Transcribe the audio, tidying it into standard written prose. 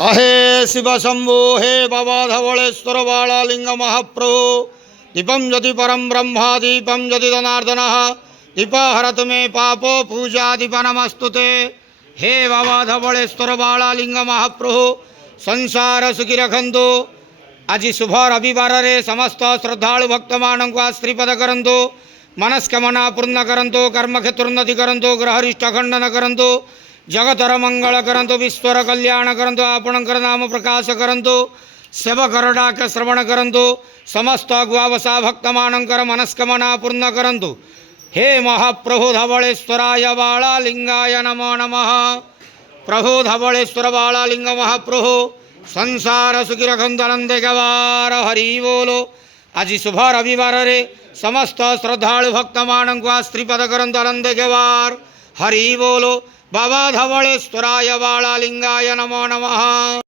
अहे शिव शंभो हे बाबा धवळेश्वर बाळालिंग महाप्रभु दीपम ज्योति परम ब्रह्मा दीपम ज्योति जनार्दन दीप हरत मे पाप पूजा दीप नमस्तुते। हे बाबा धवळेश्वर बाळालिंग महाप्रभु संसार सुखी रखंतु। आज शुभ रविवार रे समस्त श्रद्धालु भक्त मानक श्रीपद करंतु, मनस्कामना पूर्ण करंतु, कर्मक्षेत्रोन्नति करंतु, ग्रहरिष्ट खंडन करंतु, जगतर मंगल करंतु, विश्वर कल्याण करंतु, आपणकर नाम प्रकाश करंतु, सेवकर डाक श्रवण करंतु, समस्त गुआवसा भक्त मानकर मनस्कामना पूर्ण करंतु। हे महाप्रभु धवळेश्वराय बाळालिंगाय नमो नमः। प्रभु धवळेश्वर बाळालिंग महाप्रभु संसार सुखी रखंतु आनंदे गवार हरि बोलो। आज शुभ रविवार रे समस्त श्रद्धालु भक्त मानक श्रीपद करंतु आनंदे गवार हरि बोलो। बाबा धवळेश्वराय बाळालिंगाय नमो नमः।